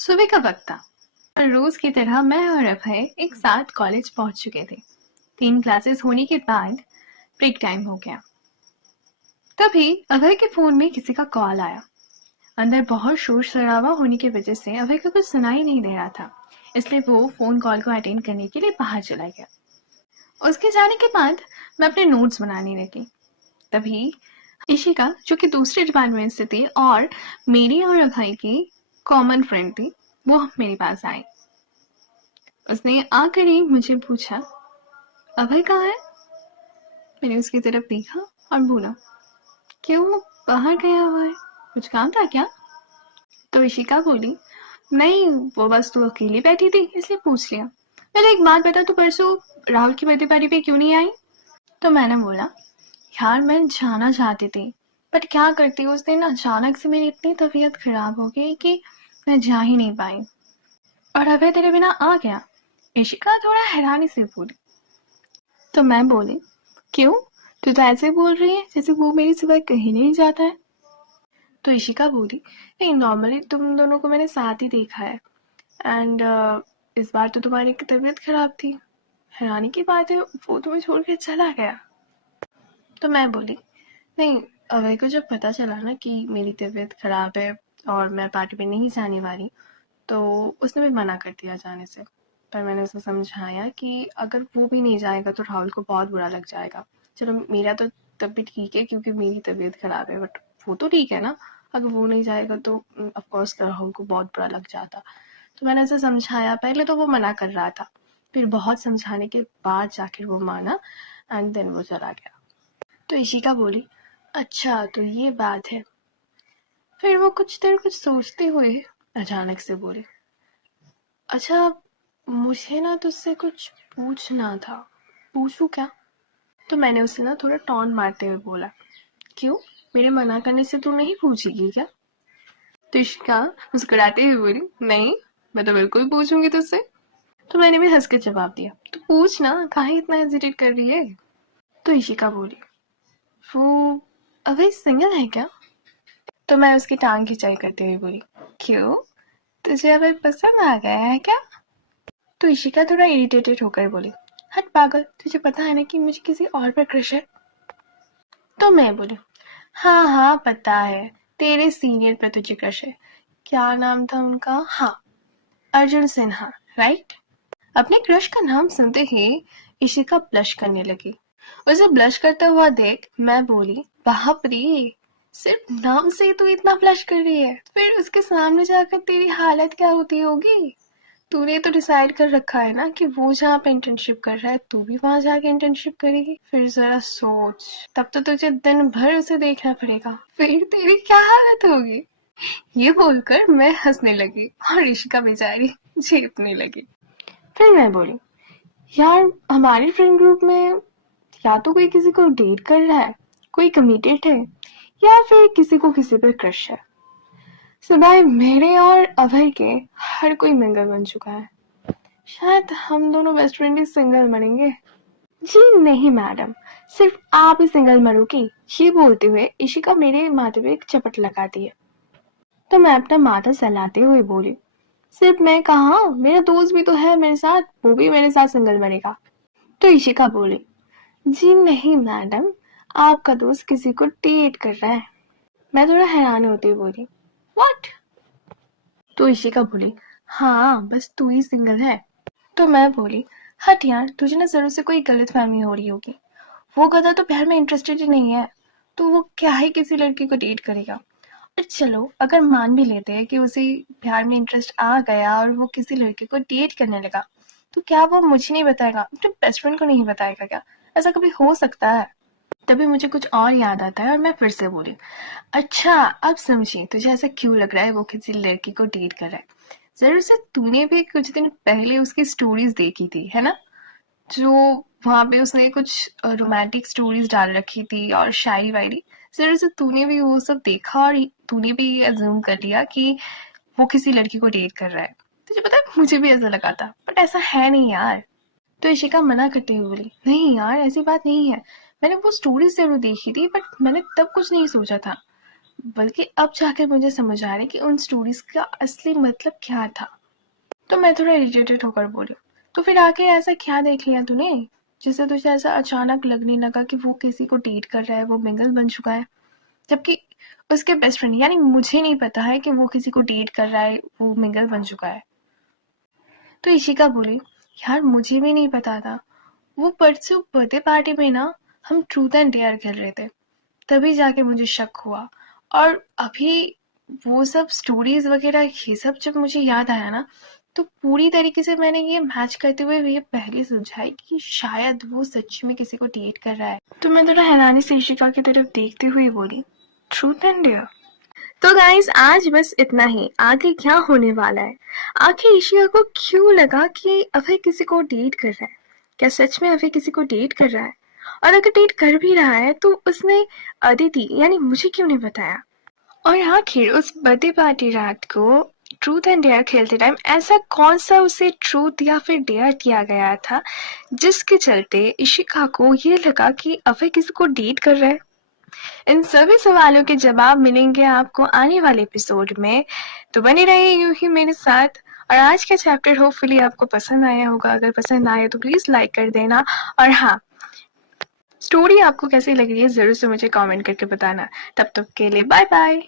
सुबह का वक्त था और रोज की तरह मैं और अभय एक साथ कॉलेज पहुंच चुके थे। 3 क्लासेस होने के बाद ब्रेक टाइम हो गया। तभी अभय के फोन में किसी का कॉल आया। अंदर बहुत शोर शराबा होने की वजह से अभय को कुछ सुनाई नहीं दे रहा था, इसलिए वो फोन कॉल को अटेंड करने के लिए बाहर चला गया। उसके जाने के बाद मैं अपने नोट्स बनाने लगी। तभी इशिका, जो कि दूसरे डिपार्टमेंट से थी और मेरी और अभय की कॉमन फ्रेंड थी, वो मेरे पास आई। उसने आकर ही मुझे पूछा, अभय कहाँ है? मैंने उसकी तरफ देखा और बोला, क्यों, बाहर गया हुआ है, कुछ काम था क्या? तो इशिका बोली, नहीं, वो बस तू अकेली बैठी थी इसलिए पूछ लिया। पहले एक बात बता, तू परसों राहुल की बर्थडे पार्टी पे क्यों नहीं आई? तो मैंने बोला, यार मैं जाना चाहती थी, बट क्या करती, उस दिन अचानक से मेरी इतनी तबीयत खराब हो गई कि मैं जा ही नहीं पाई और अभय तेरे बिना आ गया। इशिका थोड़ा हैरानी से बोली। तो मैं बोली, क्यों, तू तो ऐसे बोल रही है जैसे वो मेरी सिवाय कहीं नहीं जाता है। तो इशिका बोली, नहीं, नॉर्मली तुम दोनों को मैंने साथ ही देखा है एंड इस बार तो तुम्हारी तबीयत खराब थी। हैरानी की बात है वो तुम्हें छोड़ के चला गया। तो मैं बोली, नहीं, अभय को जब पता चला ना कि मेरी तबीयत खराब है और मैं पार्टी में नहीं जाने वाली, तो उसने भी मना कर दिया जाने से। पर मैंने उसे समझाया कि अगर वो भी नहीं जाएगा तो राहुल को बहुत बुरा लग जाएगा। चलो मेरा तो तब भी ठीक है क्योंकि मेरी तबीयत खराब है, बट वो तो ठीक है ना, अगर वो नहीं जाएगा तो ऑफ कोर्स राहुल को बहुत बुरा लग जाता। तो मैंने उसे समझाया। पहले तो वो मना कर रहा था, फिर बहुत समझाने के बाद जाकर वो माना एंड देन वो चला गया। तो इशिका बोली, अच्छा तो ये बात है। फिर वो कुछ देर कुछ सोचते हुए अचानक से बोली, अच्छा, मुझे ना तुझसे कुछ पूछना था। पूछूं क्या? तो मैंने उसे ना थोड़ा टॉन्ट मारते हुए बोला, क्यों, मेरे मना करने से तू नहीं पूछेगी क्या? तो इशिका मुस्कुराते हुए बोली, नहीं, मैं तो बिल्कुल पूछूंगी तुझसे। तो मैंने भी हंस के जवाब दिया, तो पूछ ना, काहे इतना हेजिटेट कर रही है? तो इशिका बोली, वो अभी सिंगल है क्या? तो मैं उसकी टांग खिंचाई करते हुए बोली, क्यों, तुझे अभी पसंद आ गया है क्या? तो इशिका थोड़ा इरिटेटेड होकर बोली, हट पागल, तुझे पता है ना कि मुझे किसी और पर क्रश है। तो मैं बोली, हाँ हाँ पता है, तेरे सीनियर पर तुझे क्रश है। क्या नाम था उनका? हाँ, अर्जुन सिन्हा, राइट? अपने क्रश का नाम सुनते ही इशिका ब्लश करने लगी। उसे ब्लश करता हुआ देख मैं बोली, बाप रे, सिर्फ नाम से ही तू इतना ब्लश कर रही है, फिर उसके सामने जाकर तेरी हालत क्या होती होगी? तूने तो डिसाइड कर रखा है ना कि वो जहाँ पे इंटर्नशिप कर रहा है तू भी वहां जाके इंटर्नशिप करेगी। फिर जरा सोच, तब तो तुझे दिन भर उसे देखना पड़ेगा, फिर तेरी क्या हालत होगी? ये बोलकर मैं हंसने लगी और ऋषिका बेचारी चेपने लगी। फिर मैं बोली, यार हमारे फ्रेंड ग्रुप में या तो कोई किसी को डेट कर रहा है, कोई कमिटेड है, या फिर किसी को किसी पर क्रश है। सिवाय मेरे और अभय के हर कोई मिंगल बन चुका है। शायद हम दोनों बेस्ट फ्रेंड ही सिंगल मरेंगे। जी नहीं मैडम, सिर्फ आप ही सिंगल मरोगी। ये बोलते हुए इशिका मेरे माथे पे एक चपट लगाती है। तो मैं अपना माथा सहलाते हुए बोली, सिर्फ मैं कहा, मेरा दोस्त भी तो है मेरे साथ, वो भी मेरे साथ सिंगल मरेगा। तो इशिका बोली, जी नहीं मैडम, आपका दोस्त किसी को डेट कर रहा है। मैं थोड़ा हैरान होती हुई बोली, व्हाट? तो इशिका बोली, हाँ बस तू ही सिंगल है। तो मैं बोली, हट यार, तुझे ना जरूर से कोई गलतफहमी हो रही होगी। वो गधा तो प्यार में इंटरेस्टेड ही नहीं है, तो वो क्या ही किसी लड़की को डेट करेगा। और चलो अगर मान भी लेते हैं कि उसे प्यार में इंटरेस्ट आ गया और वो किसी लड़के को डेट करने लगा, तो क्या वो मुझे नहीं बताएगा, अपने बेस्ट फ्रेंड को नहीं बताएगा क्या? ऐसा कभी हो सकता है? तभी मुझे कुछ और याद आता है और मैं फिर से बोली, अच्छा अब समझी तुझे ऐसा क्यों लग रहा है वो किसी लड़की को डेट कर रहा है। जरूर से तूने भी कुछ दिन पहले उसकी स्टोरीज देखी थी, है ना? जो वहां पे उसने कुछ रोमांटिक स्टोरीज डाल रखी थी और शायरी वायरी। जरूर से तूने भी वो सब देखा और तूने भी अज्यूम कर लिया कि वो किसी लड़की को डेट कर रहा है। तुझे पता है मुझे भी ऐसा लगा था, बट ऐसा है नहीं यार। तो इशिका मना करते हुए बोली, नहीं यार ऐसी बात नहीं है, मैंने वो स्टोरीज जरूर देखी थी बट मैंने तब कुछ नहीं सोचा था। बल्कि अब जाकर मुझे समझ आ रहा है कि उन स्टोरीज का असली मतलब क्या था। तो मैं थोड़ा इरिटेटेड होकर बोली, तो फिर आके ऐसा क्या देख लिया तूने जिससे तुझे ऐसा अचानक लगने लगा कि वो किसी को डेट कर रहा है, वो मिंगल बन चुका है, जबकि उसके बेस्ट फ्रेंड यानी मुझे नहीं पता है कि वो किसी को डेट कर रहा है, वो मिंगल बन चुका है। तो इशिका बोली, यार मुझे भी नहीं पता था। वो परसों बर्थडे पार्टी में ना हम ट्रूथ एंड डेयर खेल रहे थे, तभी जाके मुझे शक हुआ। और अभी वो सब स्टोरीज वगैरह ये सब जब मुझे याद आया ना, तो पूरी तरीके से मैंने ये मैच करते हुए ये पहले सुलझाई कि शायद वो सच में किसी को डेट कर रहा है। तो मैं थोड़ा हैरानी से इशिका की तरफ देखते हुए बोली, ट्रूथ एंड डेयर। तो गाइस आज बस इतना ही। आगे क्या होने वाला है, आखिर इशिका को क्यों लगा कि अभय किसी को डेट कर रहा है, क्या सच में अभय किसी को डेट कर रहा है, और अगर डेट कर भी रहा है तो उसने अदिति यानी मुझे क्यों नहीं बताया। और आखिर उस बर्थडे पार्टी रात को ट्रूथ एंड डेयर खेलते टाइम ऐसा कौन सा उसे ट्रूथ या फिर डेयर किया गया था जिसके चलते इशिका को ये लगा कि अभय किसी को डेट कर रहा है। इन सभी सवालों के जवाब मिलेंगे आपको आने वाले एपिसोड में, तो बने रहिए यूं ही मेरे साथ। और आज का चैप्टर होपफुली आपको पसंद आया होगा, अगर पसंद आया तो प्लीज लाइक कर देना। और हाँ, स्टोरी आपको कैसी लग रही है जरूर से मुझे कमेंट करके बताना। तब तक के लिए बाय बाय।